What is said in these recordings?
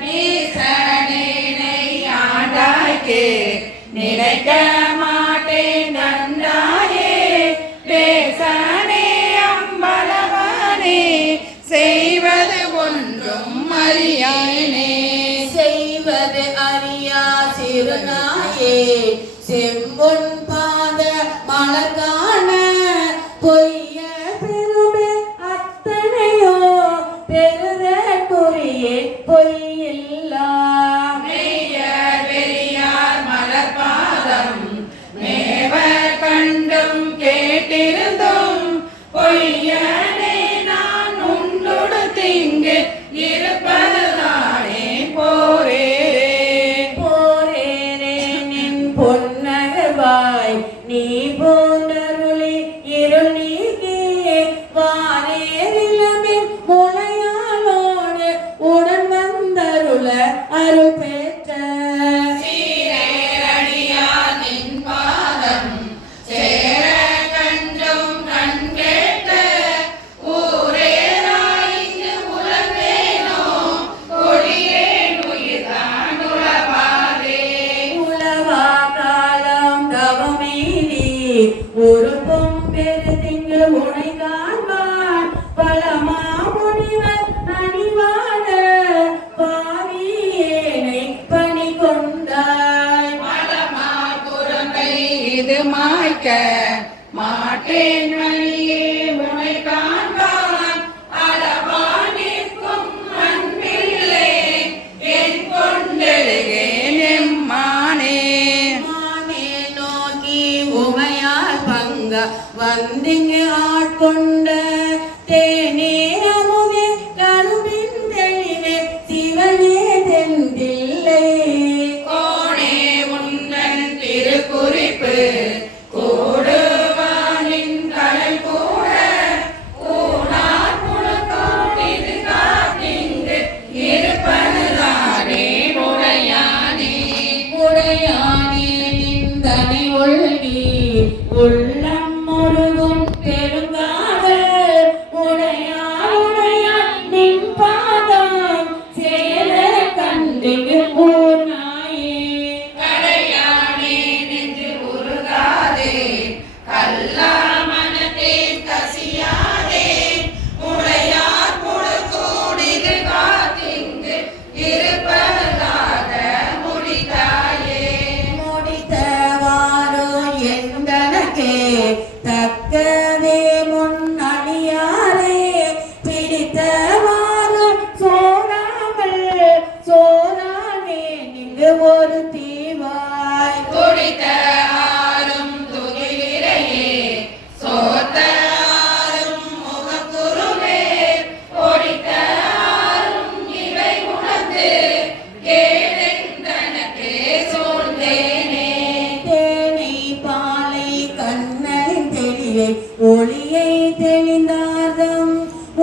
நேசனேனை ஆண்டாய்க்கே நினைக்க மாட்டேன் நன்றாயே பேசனே அம்பலவனே செய்வது ஒன்றும் அறியானே செய்வது அறியா சிறுநாயே செம்பொன் பாத மலர்காண பொய்ய பெருமை அத்தனையோ பெருத குறியே பொய்யில்லா மெய்யர் பெரியார் மலர்பாதம் மேவ கண்டும் கேட்டிருந்தும் பொய்யனே நான் உண்டுடு திங்கு இருப்பதுதானே போரேரே போரேரே நின் பொன்னகவாய் நீ போன்றருளி இருள் நீக்கியே வாரேரிலமின் முளையாளோடு உடன் வந்தருள அருள் பெற்ற சீரேரடியார் நின் பாதம் சேர கண்டும் கண் கேட்ட ஊரேராய்ந்து உலகேனோ கொடியேன் உயிர்தான் உளவாதே உளவா காலம் தவமேலி ஒரு பொம்பெரு திங்கள் உனை காண்பான் பலமா முனிவர் அணிவான பாவியேனை பணி கொண்டாய் மலமார் குரங்கை இது மாய்க்க மாட்டேன் வழியே உனை காண்பான் அளவானிற்கும் அன்பில்லை என் கொண்டெழுகேன் எம்மானே மானே நோக்கி உமையால் பங்க வந்திங்கு ஆட்கொண்ட தேனே அமுதே கரும்பின் தெளிவே சிவனே தெந்தில்லை கோணே உந்தன் திருக்குறிப்பு கூடுவானின் கடல் கூட ஊனார் புழுக்கும் இது காத்திங்கு இருப்பதுதானே உடையானே உடையானே நிந்தனை ஒழுகி உள்ளம் முருகும் பெருங்காதல் உடையார் உடையார் நின் பாதம் சேர கண்டிங்கு பூர்ணாயே கடையானே நெஞ்சு உருகாதே கல்லா மனத்தே கசியாதே உடையார் புழுக்கூடிது காத்திங்கு இருப்பதாக முடித்தாயே முடித்தவாரோ எந்தனக்கே தக்கதே முன்னடியாரே பிடித்தவாரோ சோறாமல் சோறானே நின்று ஒரு தீவாய் குடித்த ஆறும் துகிலிரையே சோத்த ஆறும் முகக்குருவே ஒடித்த ஆறும் இவை உணர்ந்து கேடெந்தனக்கே சூழ்ந்தேனே தேனை பாலை கண்ணனின் தெளிவை ஒளியை தெளிந்தார்தம்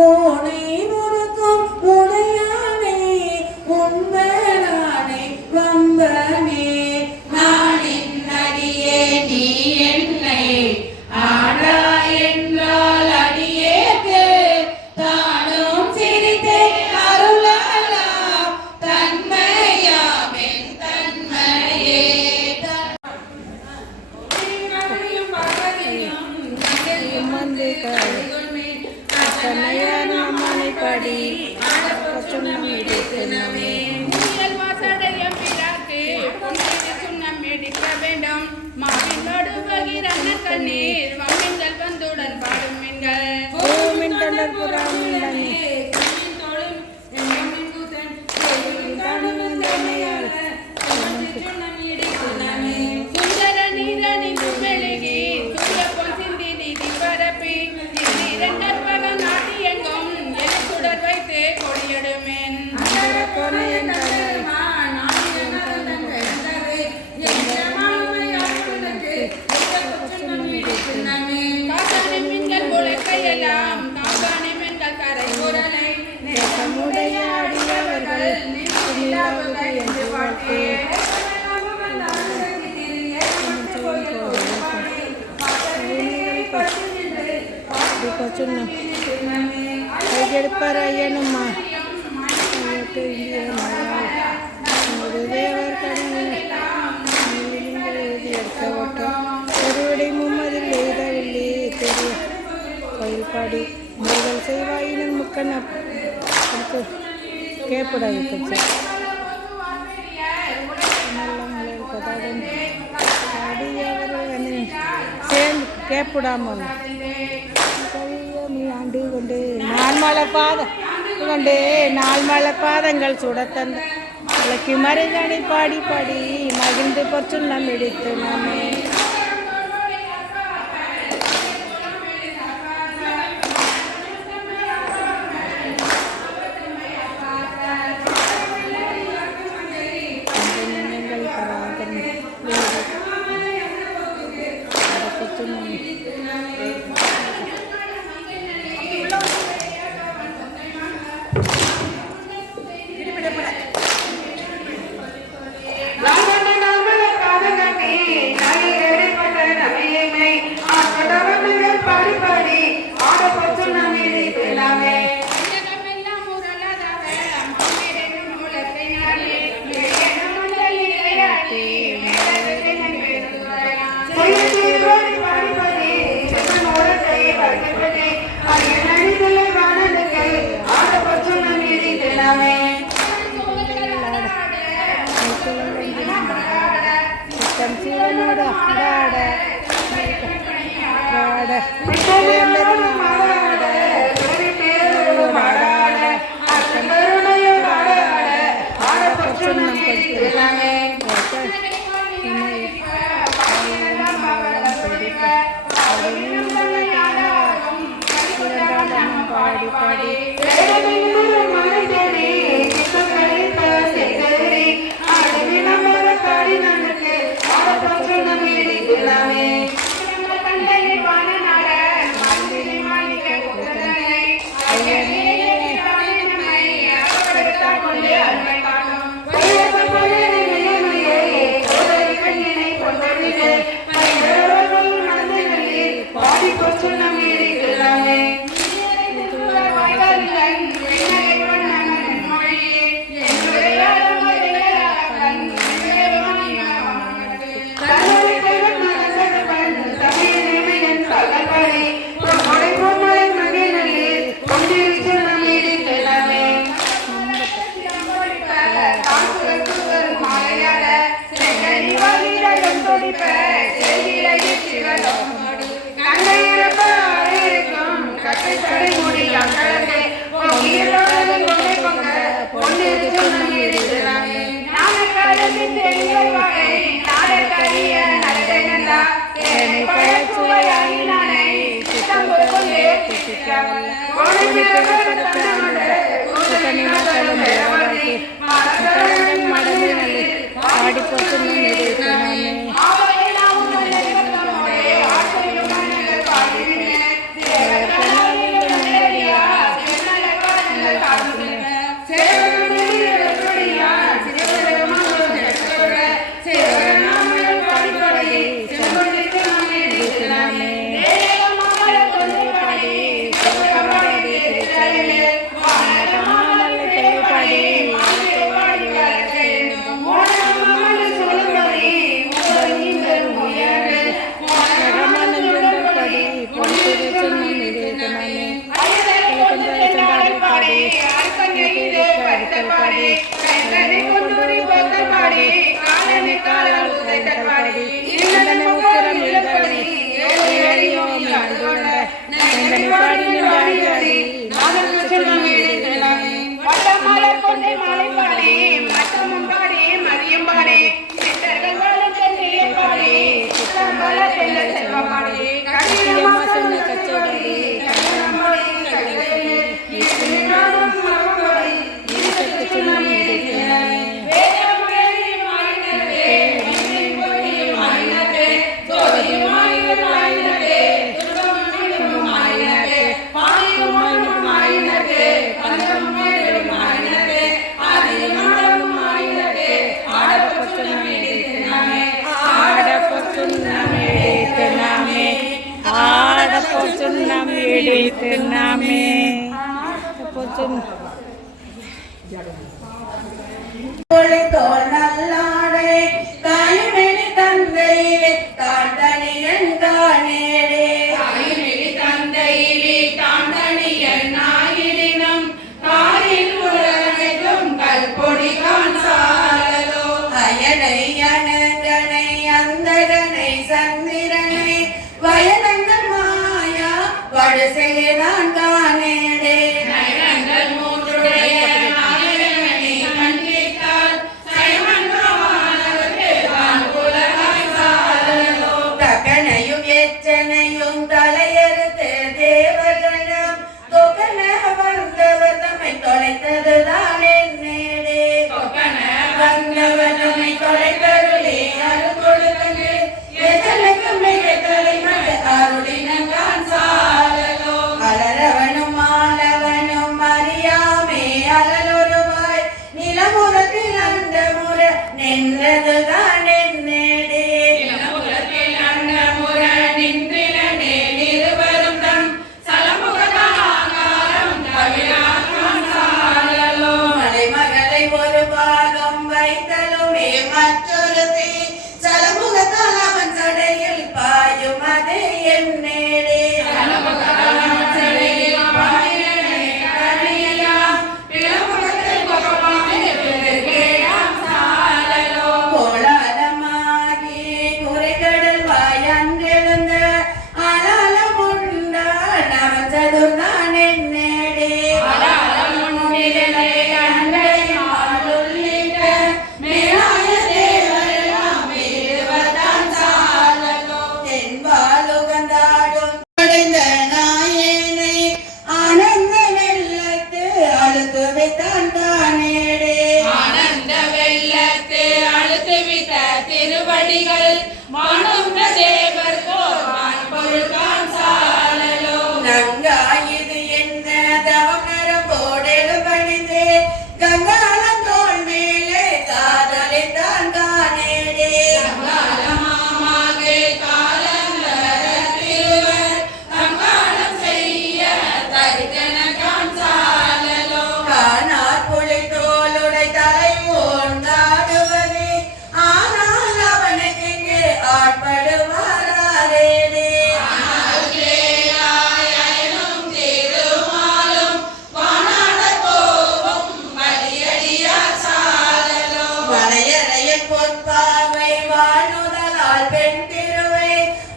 ஓனை முறுக்கும் உடையானே உண்பனானே வம்பனே நானின் அடியே நீ என்னை ஆடா என்றால் அடியேற்கு தானும் சிரித்தே அருளலாம் தன்மையாமென் தன்மையே தீரனையும் பகலையும் நகரையும் வந்து கத்தனையான மனைப்படி சொன்னம் எடுத்தனவே வாசடையம் பிறாக்கு சுண்ணம் எடுக்க வேண்டும் மாவினோடு பகிரன்ன கண்ணீர் மம்மிங்கள் வந்துடன் பாடும் மீன்கள் பூமின் தொண்டர் புறாமின் சுந்தர நீரணிந்து மெழுகி சூரிய பொன் சிந்தி நிதி பரப்பி இரண்டற்பக நாட்டியங்கும் என சுடர் வைத்து கொடியடுமேன் காசானை மீன்கள் போல கையெல்லாம் காசானை மீன்கள் கரை குரலை நேசமுடைய அடியவர்கள் என்று பாட்டே Para ya nomás. பாடி முருகல் செய்வாயினும் முக்கண்ண கேப்படாது சேர்ந்து கேப்பிடாமல் ஆண்டு கொண்டு நாள் மலை பாதங்கள் சுட தந்த விளக்கி மறைதனை பாடி பாடி மகிழ்ந்து பொற்றுள்ளம் எடுத்து நாமே தந்தையிலே கொடிகான் சாலலோ அயனை அனங்கனை அந்தகனை சந்திரனை வயனங்கள் மாயா வடுசேதான் காணேடே நயனங்கள் மூன்றுடைய நாயகனை கண்டித்தால் சயமன்றமானவர்க்கு வான்புலகாய் சாலலோ தக்கனையும் எச்சனையும் தலையறுத்து தேவகணம் தொகன வந்தவர் தம்மை தொலைத்ததுதான் என்னேடே கொக்கன வந்தவர் தம்மை தொலைத்தருளே அருள்கொடுத்தது எத்தனைக்கு மிக தலைமட்டு அருளினங்கான் சாலலோ அலரவனும் ஆலவனும் அறியாமே அலலொருவாய் நிலமுறத்தில் அந்த முற நின்றதுதான் என்னேடே இளமுகத்தில் அண்டமுற நின்றிலனே நிருவரும் தம் சலமுகதாகாரம் தவிராகான் சாலலோ மலைமகளை ஒரு பாகம் வைத்தலுமே மற்றொரு தீ சலமுகத்தால் அவன் சடையில் பாயும் அது என்னேடே சலமுகதாம் சடையில் பாயிரனே கனியலாம் இளமுகத்தில் கொகவாய் நிற்கிறேயாம் சாலலோ கோலாலமாகி குறைகடல் வாயன்றெழுந்த அலாலமுண்டான் அவன் சதுர்தான் என்னேடே அலாலம் முன்னிலே அண்டையால் உள்ளிட்ட மேலாய தேவரெல்லாம் மேலுவர்தான் சாலலோ தென்பாலுகந்தாடும் அடைந்த நாயேனை ஆனந்த வெள்ளத்து அழுத்து வைத்தான் தானேடே ஆனந்த வெள்ளத்து அழுத்துவிட்ட திருவடிகள் மானுந்த தேவர் கோர்வான் பொருள்கான் சாலலோ நங்காயிது என்ன தவம் நரம்போடெடு பணிந்து கங்காளம் தோள் மேலே காதலித்தான் காணேடே காலமாமாக காலங்கர திருவர் தங்காலம் செய்ய தரித்தனகான் சாலலோ காணார் புலி தோளுடை தலை ஓந்தாடுவதே ஆனால் அவனுக்கு இங்கு ஆட்படுவாரேடே அயனும் திருமாலும் வானாட கோவும் மடியடியார் சாலலோ வளையறையின் பொற்பாவை வாழுதலால் பெண் திருவை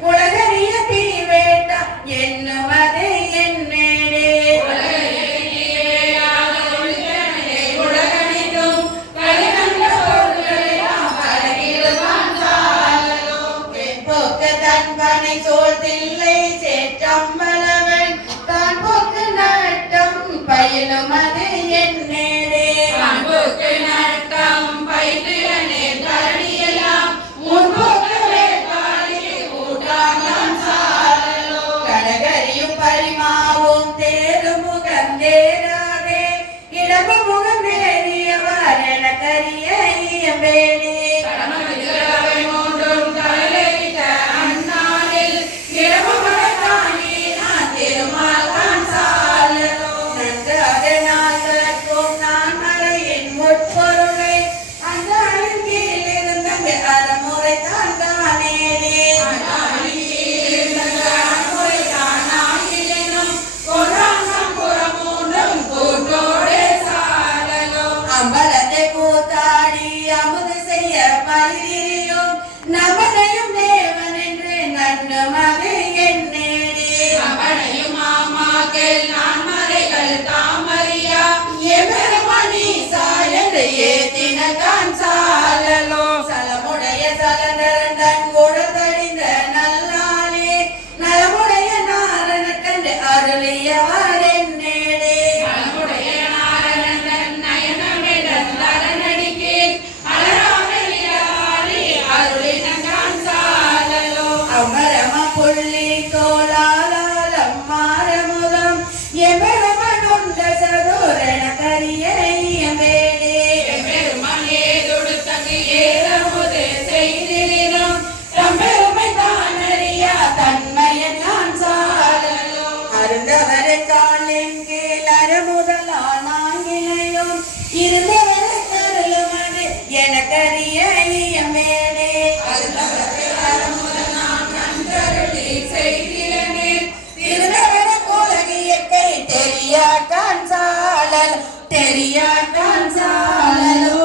உலகறிய தீவேட்டா என்னுமதே என்னேடே உலகனிலும் கலிகண்ட பொருள்களெல்லாம் அழகிடுவான் சாலலோ போக்க தன் பனை சோழ்தில்லை சேற்றம்பலவன் தான் போக்கு நட்டம் பயிலும் அது என்னேடே அன்புக்கு நட்டம் பயிற்றிலனே தரணியெல்லாம் முன்போக்கு வேட்பாளி ஊட்டாங்கான் சாலலோ கடகரியும் பரிமாவும் தேரும் முகந்தேராதே இடம்பு முகந்தேறியவர் என கரிய இயம்பேடே கடமதிரவை மூன்றும் தலையிட்ட அந்நாளில் இடமுகத்தானே நான் திருமால்கான் சாலலோ நன்று அதனால் கலக்கும் நான் மறையின் முற்பொருளை அந்த அழுங்கில் இருந்தது அறமுறை தான் தானேடே அம்பலத்தை கூத்தாடி அமுது செய்ய பயிரியும் நமனையும் தேவன் என்று நன்று மது என்னேடே ஏத்தினகான் சாலலோ சலமுடைய சலந்தரன் தன் குழந்தடிந்த நல்லானே நலமுடைய நாரணக்கண்டு அருளியவர் என்னேடே அமரம புள்ளி தோளாலம் மாரமுதம் எமரமனுண்ட சதுரண கரிய இயம்பேடே தன்மையன் நான் சாலலோ அருந்தவரை காலின் கீழ் அறமுதலானாங்கிலையும் இருந்தவரை கருளுமது எனக்கரிய இயம்பேடே இருந்தவர கோலகியத்தை தெரியாட்டான் சாலல் தெரியாட்டான் சாலலோ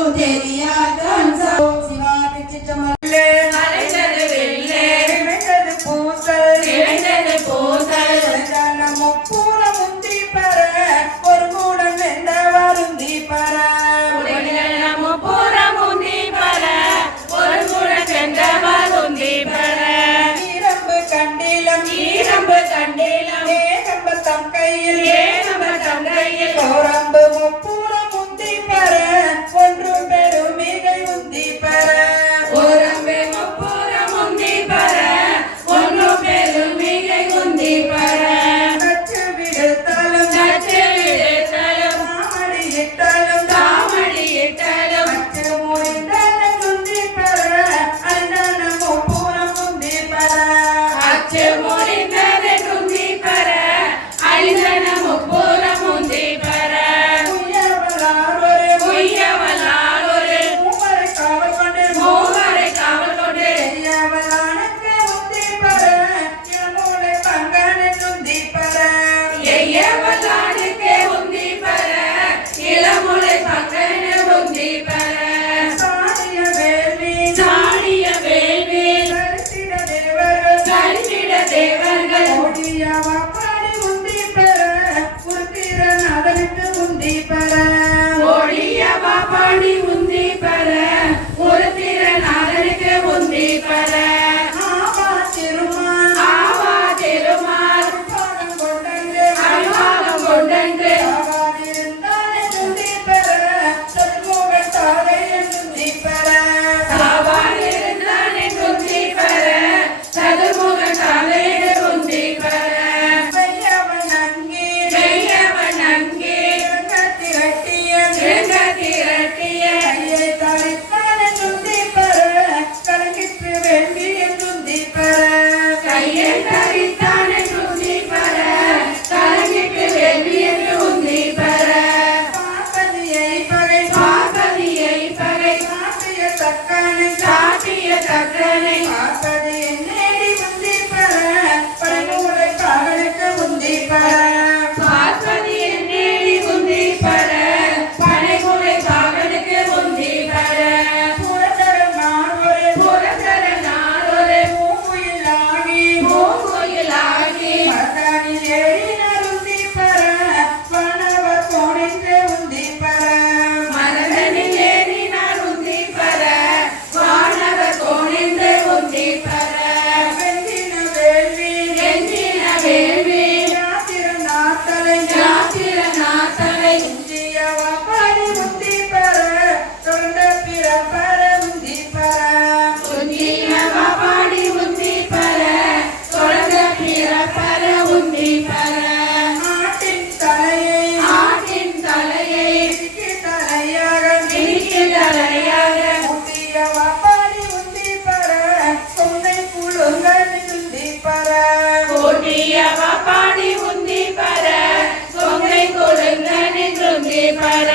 பெற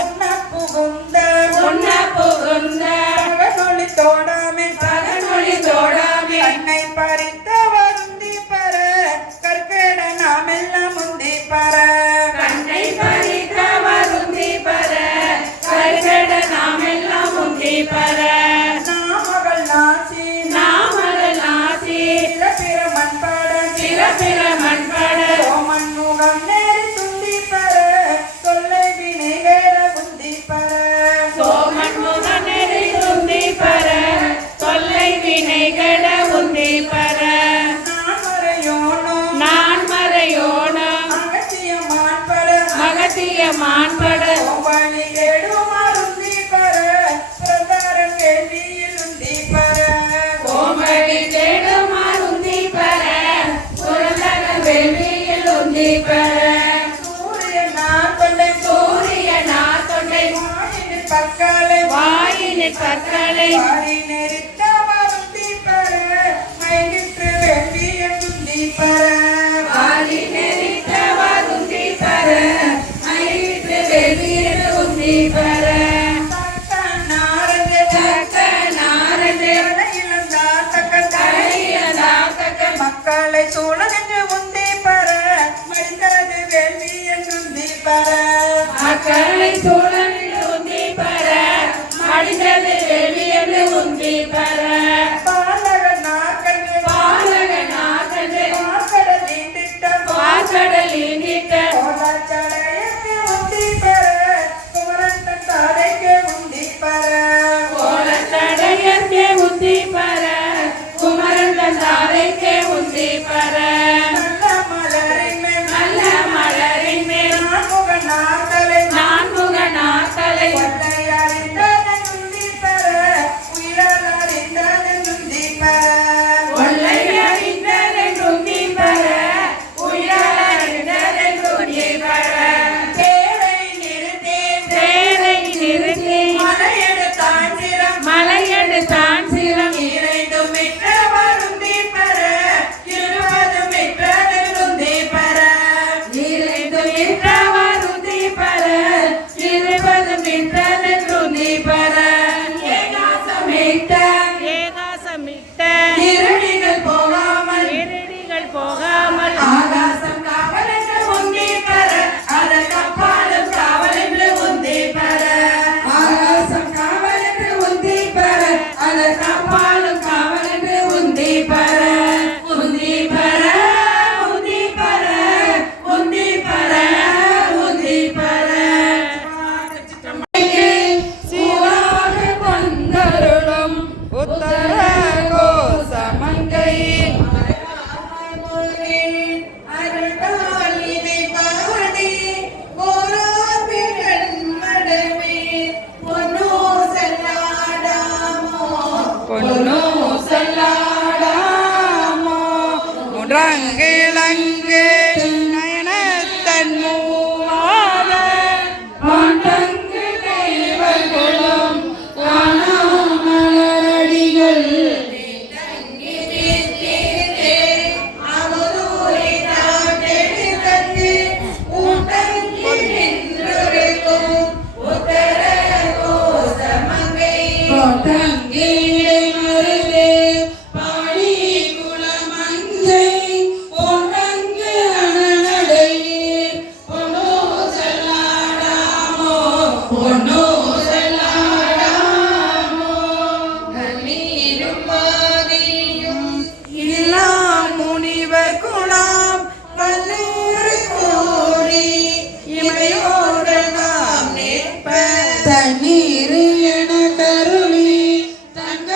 உன்ன புகுந்த பகனொளி தோடாமே கண்ணை பறித்த வருந்தி பெற கற்கட நாமெல்லாம் முந்தி பெற கண்ணை பறித்த வருந்தி பெற கற்கட நாமெல்லாம் முந்தி பெற நாமகள் நாசி சிறப்பிற மண்பட ஓமன் முகம் நேரி துந்தி பெற தொல்லை வினைகேட புந்தி பெற சோமன் முகநெறி துந்தி பெற தொல்லை வினைகட உந்தி பெற நான் மறையோனும் மகத்திய மாண்பட வழி கேடுமாறுந்தி பெற பிரதாரன் கேள்வியில் உந்தி பெற கோமடி தேடுமாறுந்தி பெற புரந்தர வேள்வியில் உந்தி பெற சூரியனார் தொண்டை வாயினில் பற்களை வாரி நெறித்த வருந்தி பெற மையிற்று வேள்வியில் உந்தி பெற வாரி நெறித்த வருந்தி பெற மயிற்று வேள்வியில் உந்தி பெற மக்களை சூழகென்று உந்தி பெற மடிந்தது வேள்வி என்றும் பெற மக்களை சூழலில் உந்தி பெற மடிந்தது வேள்வியில் உந்தி பெற பாலகனாகன்று வாக்கடல் நீண்டிட்ட வாசடல் நீண்டிட்ட கோலச்சடையற்கு உந்தி பெற குமரன் தன் தாரைக்கு உந்தி பெற கோலத்தடையர்க்கே உந்தி பெற குமரன் தந்தாரைக்கே உந்தி பெற நல்ல மலரின் மேல் நான்முக நாட்களை கொள்ளை அறிந்ததென்றுந்தி பெற உயிரறிந்ததென்றுந்தி பெற தேரை நிறுத்தி மலையெடுத்தான் சிரம் இரண்டும் மிற்றவருந்தி பெற இருபது மிற்றதென்றுந்தி பெற ஏகாசமிட்ட இருடிகள் போகாமல் இருடிகள் போகாமல் ஆகாசம் காவல் என்று உந்தி பெற அதற்கப்பாலும் காவல் என்று உந்தி பெற ஆகாசம் காவல் என்று உந்தி பெற அதற்கப்பாலும் காவல் என்று உந்தி பெற உந்தி பெற உந்தி பெற உந்தி பெற உந்தி பெற சீராக கொண்டருளும் உத்தர கோசமங்கை பொன்னோ செல்லாடாமோ முடங்கிழங்கு நயனத்தன் மூவாத மாண்டங்கு தெய்வங்களும் காணாமலரடிகள் கோட்டங்கீழை மருதே பாடி குளமஞ்சை பொன்னங்கு அனநடையீர் பொன்னோ செல்லாடாமோ பொன்னோ செல்லாடாமோ கண்ணீரும் பாதியும் இல்லா முனிவர் குணாம் கல்லூரி கோரி இமையோடு நாம் நிற்ப தண்ணீர் என கருளி தங்க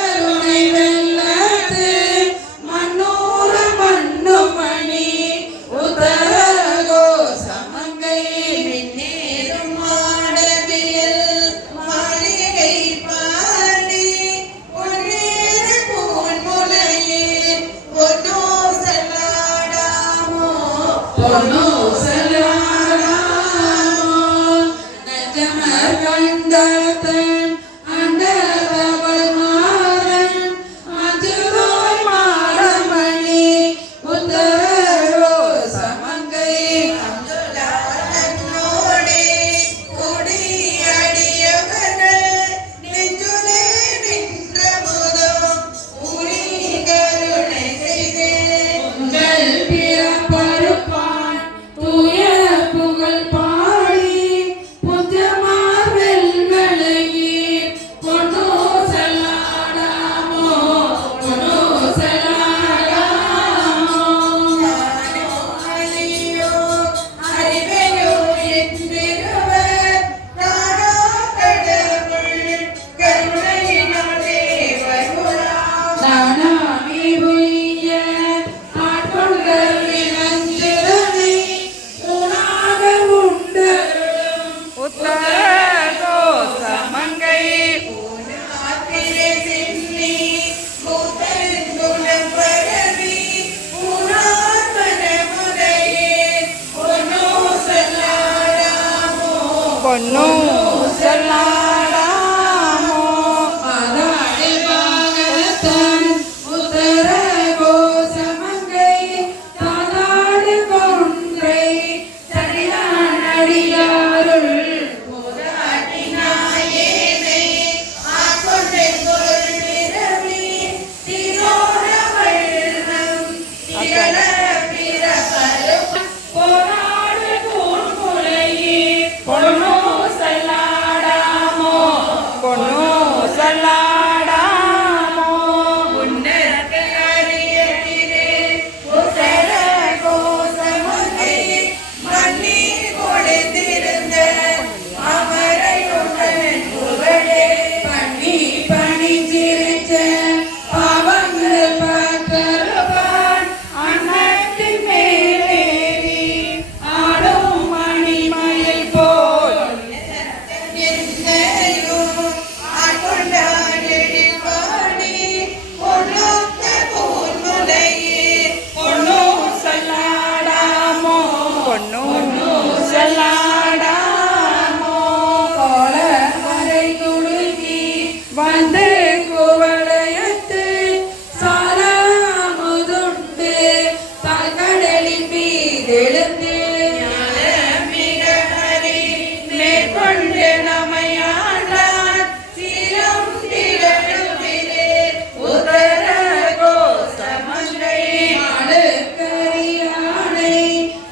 வந்து குவளையத்து சாலமுதுண்டு தாழ்கடலின் மீதெழுந்து மிக ஹரி மேற்கொண்டு நமையாண்டார் சீரம் திகழுமிலே உதர கோசமங்கை மாளுக்கரியானை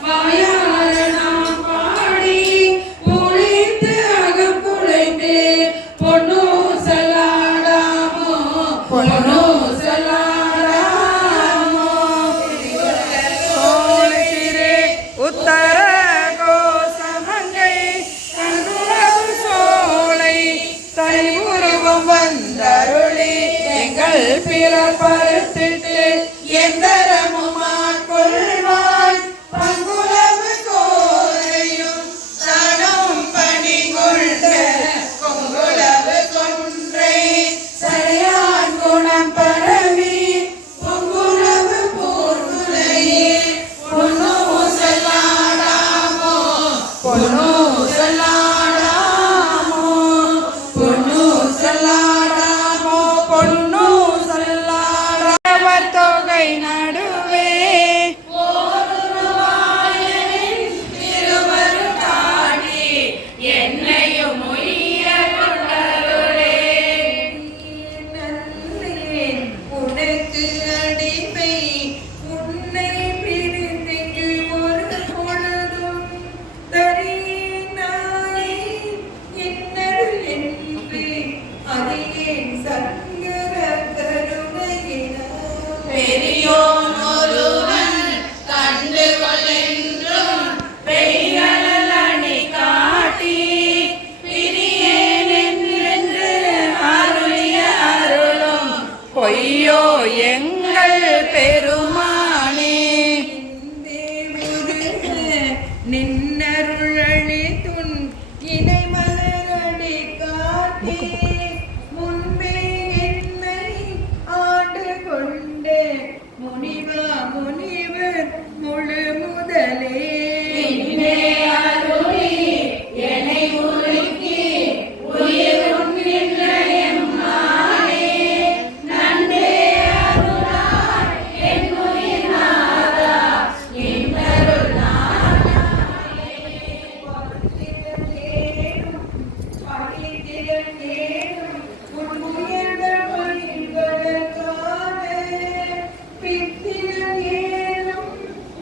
வாயார நாம் பாடி புளித்து அகம் குலைந்து பொன்னு சலாடாமோ பொன்னு சலாடாமோ சோலைத்திரு உத்தர கோசமங்கை கண்ணுறவு சோலை தனி உருவம் வந்தருளி எங்கள் பிறர் பருத்திட்டு எந்தரமும் ஆட்கொள்வான் பங்குலவு கோரையும் தனம் பணி கொண்ட கொங்குலவு கொன்றை சரியான் குணம் பரவி பொங்குலவு போர்முலையே பொன்னு செல்லாடாமோ பொன்னு செல்லாடாமோ பொன்னு செல்லாடாமோ பொன்னு செல்லாடாம தொகை நடுவே திருவரும் தாடி என்னையும் உய்ய கொண்டருளே உனக்கு அடிமை உன்னை பிரிந்திக்கு ஒரு பொழுதும் தரீனாய் இன்னருள் என்று அறியேன் சங்கர கருணையினார் பெரியோன் ஒருவன் கண்டு கொள்ளென்றும் பெய்களல் அணி காட்டி பிரியேன் என்று அருளிய அருளும் பொய்யோ எங்கள் பெருமானே நின்னருளி துன் இணை மலரடி காட்டி முன்பே என்னை ஆண்டு கொண்டே முனிவா முனிவர் முழு முதலே அருளி என்னை உருக்கி உயிரும் நின்ற எம்மானே நன்றே அருளாய் என் உயிர் நாதா இன்னருள் நாதே பணித்திடந்தேனும் உன் உயர்ந்த பணிவதற்கான பித்திடந்தேனும்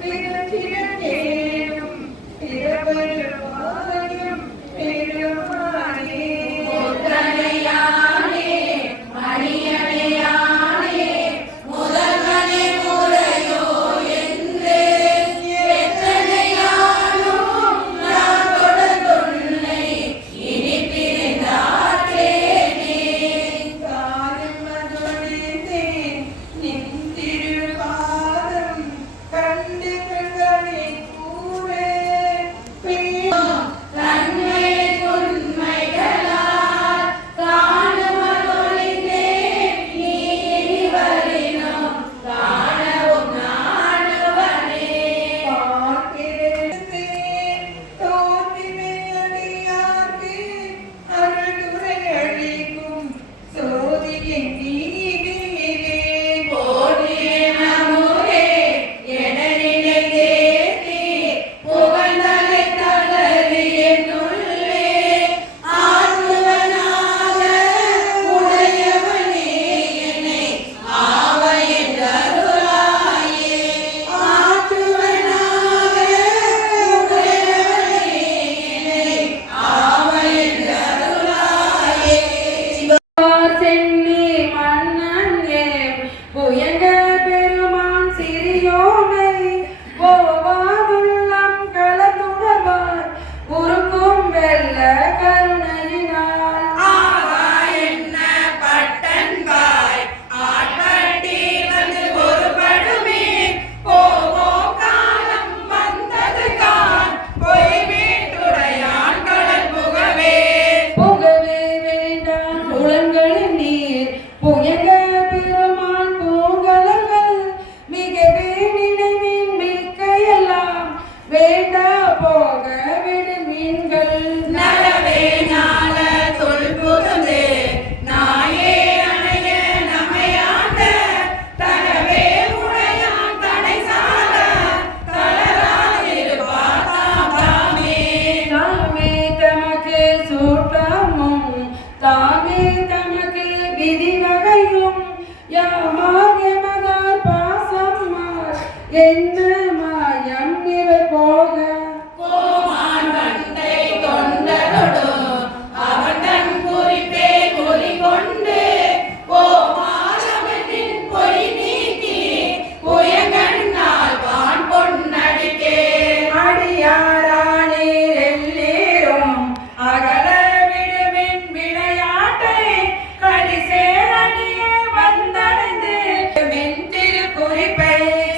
பிறத்திடந்தேனும் பிறவருவாயும் பெருமானே முத்தனையானே மணியனையானே முதல்வனே முறையோ என்று எத்தனையானும் நான் தொடர்ந்துன்னை இனி பிரிந்தாற்றேனே காலம் மதுரைத்தேன் நின் திருபாதம் கண்டு கண்களை கூவே தன்மை உண்மைகளால் காணுமதொழிந்தே நீ வரினும் காணவும் நாடுவனே பார்க்கிறே தோன்றினை அடியார்க்கு அருள்துறை அளிக்கும் சோதியை நீதியிலே போற்றிய நமோரே என நினைத்தேத்தி புகழ்ந்தலை தளரி என்னுள்ளே ஆற்றுவனாக உடையவனே என்னை ஆவ என்றருளாயே ஆற்றுவனாக உடையவனே என்னை ஆவ என்றருளாயே சென்னி மன்னன் புயங்க பெருமான் சிறியோனை போவாதுள்ளம் களத்துடவாய் உருக்கும் வெள்ள கருணையினால் என்ன பட்டன்பாய் ஆட்பட்டி வந்து ஒரு படுமே போவோ காலம் வந்தது கான் பொய் வீட்டுடையான் கடல் புகவே வேண்டாம் உளங்களின் நீர் புயங்க பெருமான் பூங்கலங்கள் மிகவே நினைவின் மிக்கையெல்லாம் வேண்டா போக விடு மீன்கள் நலவே நாள தொல்புகுந்து நாய தமக்கு விதி வகையும் யாமார் எமதார் பாசம்மார் என்ன மாயம் இவர் போக கோமான் வந்தை தொண்டரொடும் அவன் தன் குறிப்பே குறிகொண்டு கோமானவனின் பொய் நீக்கி புயங்கண்ணால் வான் பொன்னடிக்கே அடியாரானீர் எல்லீரும் அகல விடுமின் விளையாட்டை கடிசேரடியே வந்தடைந்து மின் திருக்குறிப்பை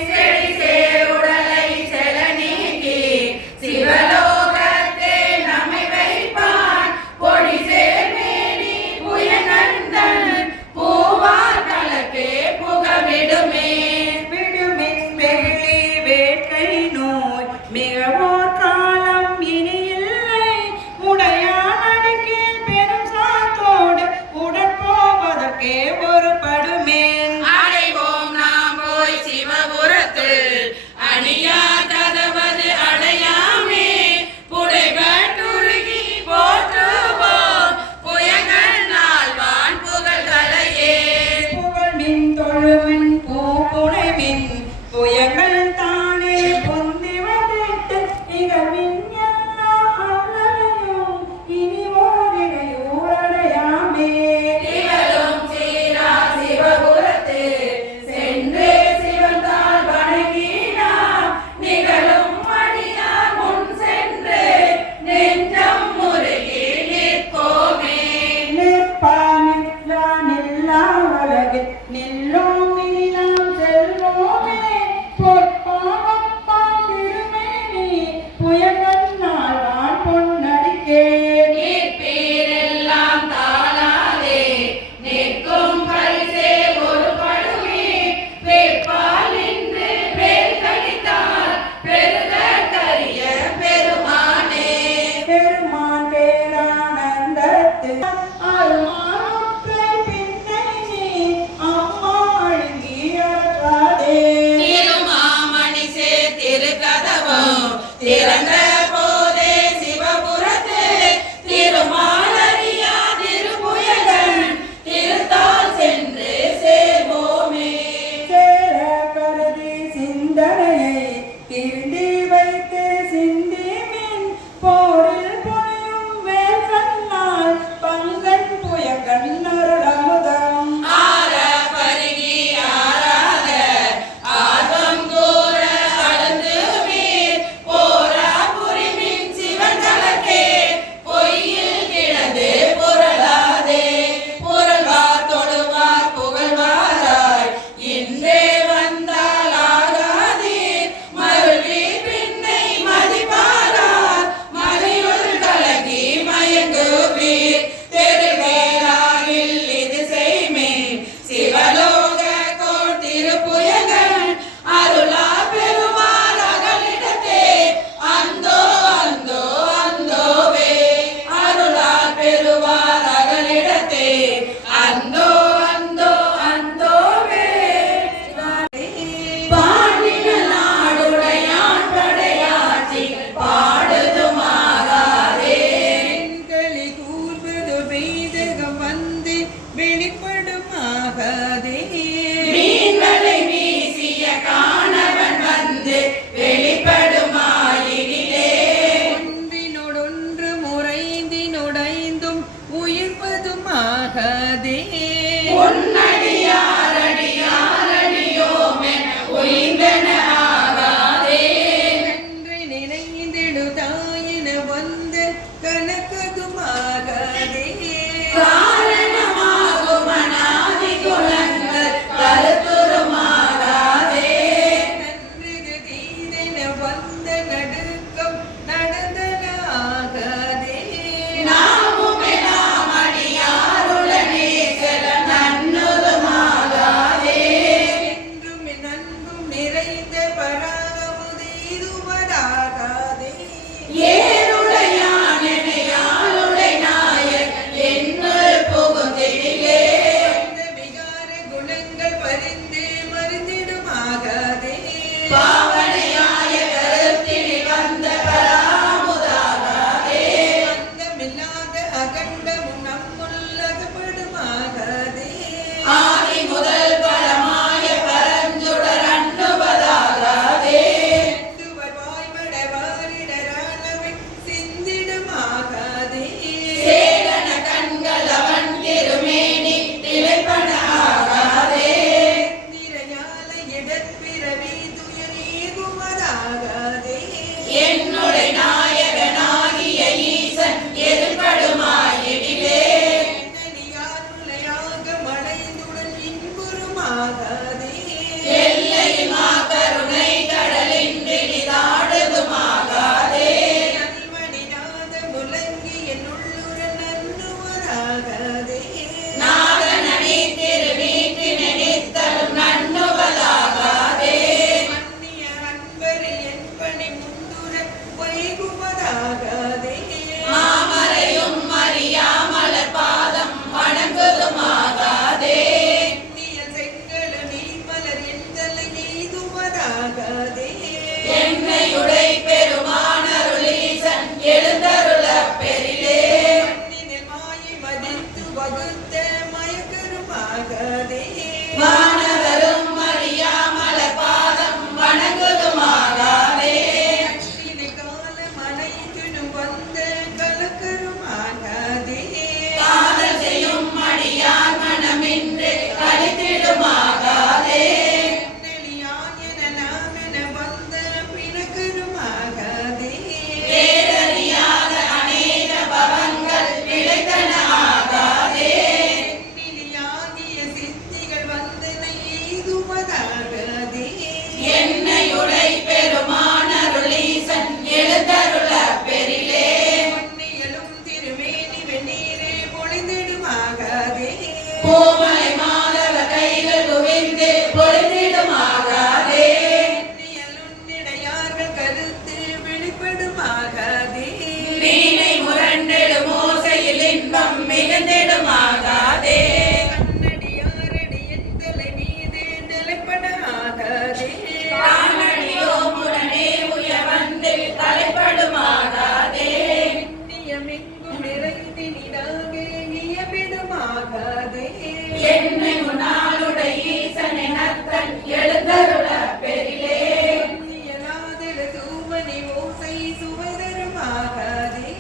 செடி சேர் உடலை செல நீக்கி சிவலோகத்தே நம்மை வைப்பான் பொடி சேர் மேனி புயங்கண்டன் பூவார் கலக்கே புகவிடுமே விடுமின் வெள்ளி வேட்கை நோய் மிகவோர் காலம் இனி இல்லை உடையான் அடிக்கீழ் பெரும் சாத்தோடு உடற்போவதற்கே ஒரு படுமேன் அடைவோம் நாம் போய் சிவபுரத்து அணியார் கதவது அடையாமே புடைபட்டுருகி போற்றுவோம் புயங்கண்ணால் வான் புகழ்களையே புகழ்மின் தொழுமின் பூப்புனைமின் புயங்கள் தானே பொந்தி வந்திட்டு நிகழ்வின் எல்லா அல்லலையும் இனி ஓரிடையூரடையாமே திகழும் சீரா சிவபுரத்து சென்று சிவந்தால் வணங்கினார் நிகழும் அடியார் முன் சென்று நெஞ்சம் முருகி நிற்கோமே நிற்பானில்லா நில்லா உலகில் நில்லோம் இனிலாம் செல்வோமே பொற்பாவப்பால் திருமேனி புயங்கண்ணால் வான் பொன்னடிக்கே நீர்ப்பீரெல்லாம் தாளாதே நிற்கும் பரிசே ஒரு படுமே வேட்பால் நின்று வேல் கடித்தார் பெருக கரிய பெருமானே பெருமான் பேரானந்தத்து அருமாற்றை பின்னை நீ அம்மா அழுங்கி அழகாதே திருமாமணி சே திருக்கதவம் திறந்த போதே சிவபுரத்து திருமாலரியா திருப்புயகன் திருத்தால் சென்று சேர்வோமே சேர கருதி சிந்தனையை திருடி வைத்து சிந்திமின் போரில் பொழியும் வேல் கண்ணால் பங்கன் புயங்கன் அருளமுதம் ஆர பருகி ஆராத ஆர்வம் கூற அளந்து வீர் போரா புரிமின் சிவன் கலக்கே பொய்யில் கிடந்து புரளாதே புரள்வார் தொடுவார் புகழ்வாராய் இன்றே வந்தால் ஆகாதீர் மருள்வி பின்னை மதிப்பாரார் மதியுள் கலகி மயங்குவீர் தெருவேராகில் இது செய்மேன் சிவலோக கோள் திருப்புயகன் அருளா பெருமாள் அகலிடத்தே அந்தோ அந்தோ அந்தோவே அருளா பெருமாள் அகலிடத்தே அந்தோ அந்தோ அந்தோவே பாண்டின நாடுடையான் படையாட்சி பாடுதுமாகாதே களி கூர்வது பெய்தகம் வந்து வெளிப்படுமாகாதே மீன்களை வீசிய காணவன் வந்து வெளிப்படுமாயினிலே ஒன்றினொடொன்று முறைந்தினொடைந்தும் உயிர்ப்பதுமாகாதே பொன்னடியாரடியாரடியோமென உய்ந்தன ஆகாதே நன்றி நினைந்திடுதாயின வந்து கணக்கதுமாகாதே காரணமாகும் அநாதி குலங்கள் கருத்துருமாகாதே நன்றிது தீதென வந்த நடுக்கம் நடந்தனாகாதே நாமுமெல்லாம் அடியாருடனே செல நன்னுது எழுந்தருளப்பெரிலே எண்ணியல் செங்கல நீ மலர் எந்தலை எய்துவதாகாதே என்னையுடை பெருமானருளீசன் எழுந்தருளப்பெரிலே மண்ணினில் மாயை மதித்து வகுத்த மயக்கருமாகாதே வானவரும் அறியாமல பாதம் வணங்குதுமாகாதே கண்ணினை கால மனைத்திடும் வந்த கலக்கருமாகாதே காதல் செய்யும் அடியார் மனமின்று கழித்திடுமாகாதே நெளியான் என நாமென வந்த பிணக்கருமாகாதே பேரறியாத அநேக பவங்கள் விளைத்தனமாகாதே நிலையாகிய சித்திகள் வந்தனை எய்துவதாகாதே என்னையுடை பெருமானருளீசன் எழுந்தருளப்பெரிலே பொன்னியலும் திருமேனி வெந்நீரே பொழிந்திடுமாகாதே பூமலை மாதவ கைகள் குவிந்து பொழிந்திடுமாகாதே பொன்னியலுன்னிடையார்கள் கருத்து வெளிப்படுமாகாதே வீணை முரண்டிடும் ஓசையில் இன்பம் மிகுந்திடுமாகாதே கண்ணடியாரடி என் தலை மீது நிலைப்படாகாதே காணடியோமுடனே உயர்ந்து தலைப்படுமாகாதே நியமெங்கும் நிறைந்தினிடாக இயம்பிடுமாகாதே என்னை முன்னாளுடைய ஈசனை நத்தன் எழுந்தருளப்பெரிலே நியலாதல தூமணி ஓசை சுவைதருமாகாதே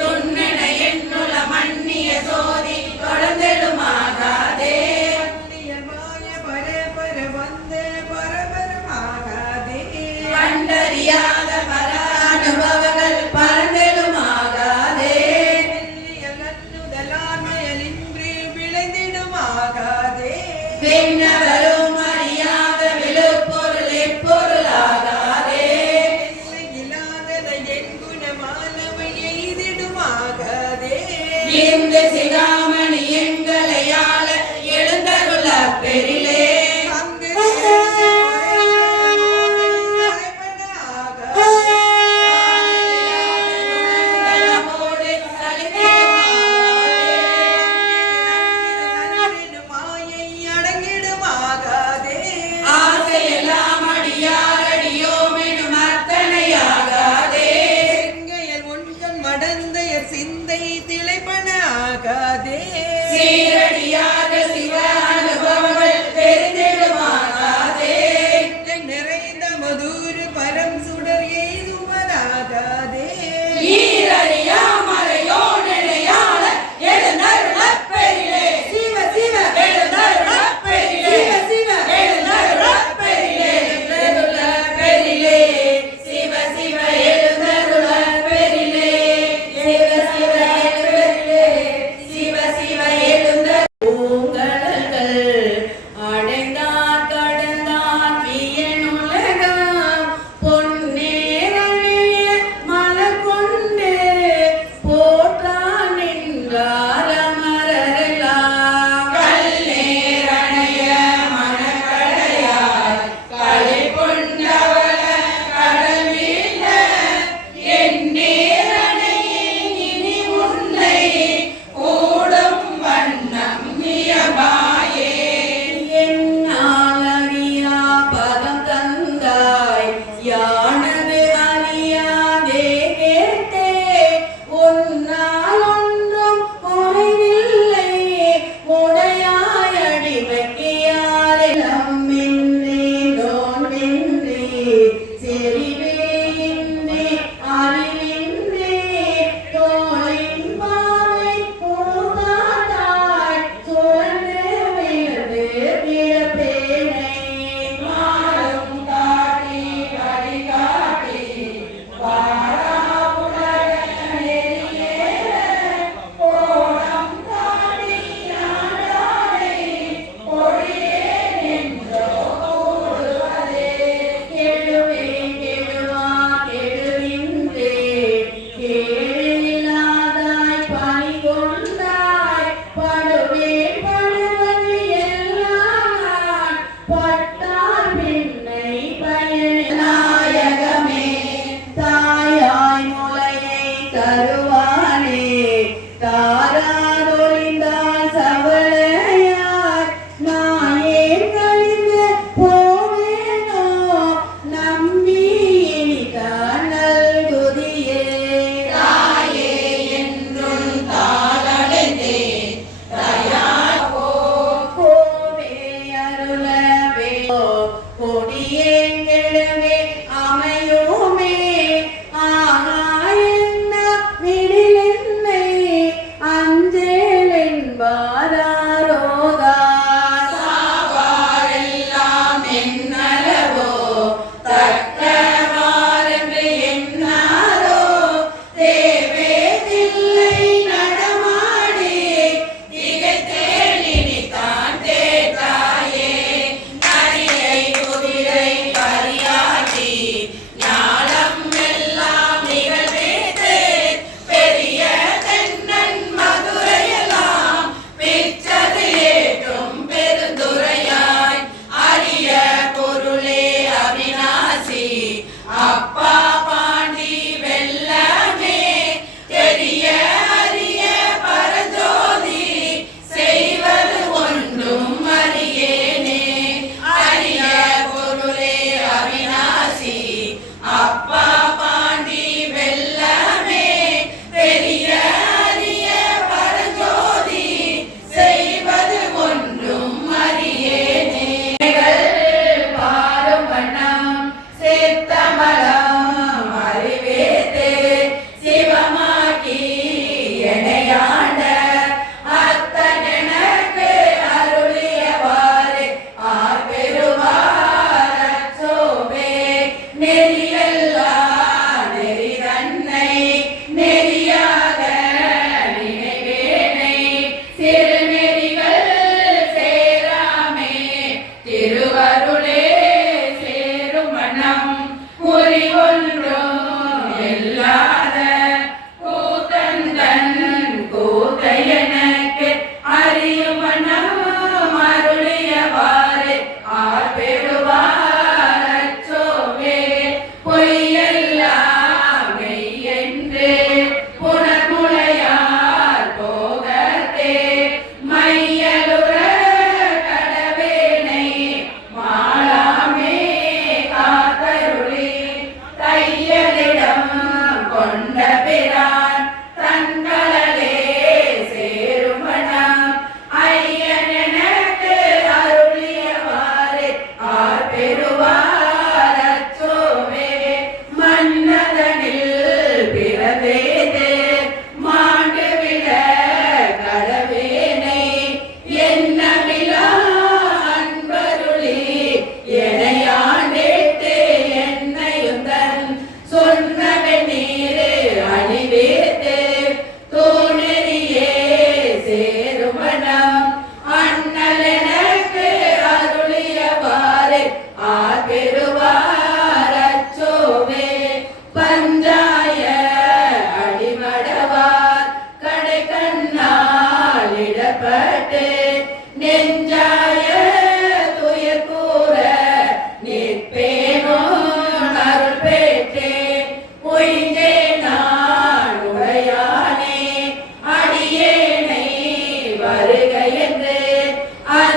துண்ணென எண்ணுல மன்னிய சோதி தொடர்ந்திடுமாகாதே நியமாய பரபர வந்த பரபரமாகாதே கண்டறியாத பர அனுபவங்கள் பறந்திடுமாகாதே நன்னுதலாமையலின்றி விளைந்திடுமாகாதே விண்ணவரும் அறியாத விழுப்பொருள் எப்பொருளாகாதே இல்லாதத என் குணமானவை எய்திடுமாகாதே இந்த சிகாமணி எங்களையாள எழுந்தருளப்பெரிலே அங்கு நலமோடு மாயை அடங்கிடுமாகாதே ஆசையெல்லாம் அடியாரடியோமெனும் அத்தனையாகாதே செங்கையல் உண்கண் மடந்தையர் சிந்தை திளைப்பன ஆகாதே சீரடியாக சிவ அனுபவங்கள்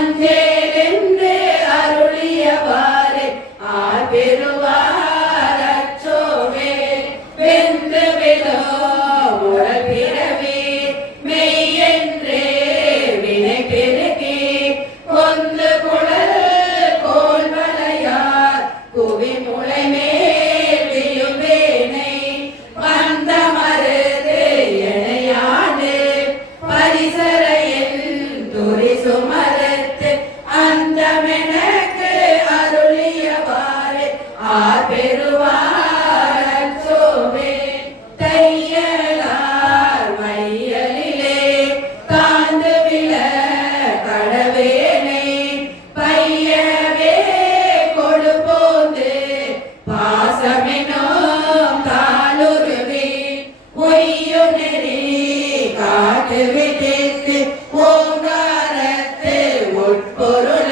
அஞ்சேலென்று அருளியவாறு ஆர் பெறுவார் அச்சோவே வெந்து விழோ உடல் பிறவி மெய்யென்றே வினை பெருகி கொந்து குழல் கோல் வளையார் குவி முளை மேல் விழுவேனை வந்த மருது எனையாண்டு பரிசரையில் துரி சுமரத்து அந்தமெனக்கு அருளியவாறு ஆர் பெறுவார் அச்சோவே தையலார் மையலிலே தாழ்ந்து விழ கடவேனை பையவே கொடுபோந்து பாசமெனோம் தாளுருவி ஒய்யு நெறி காட்டு விட்டு ஓங்காரத்து உட்பொருள்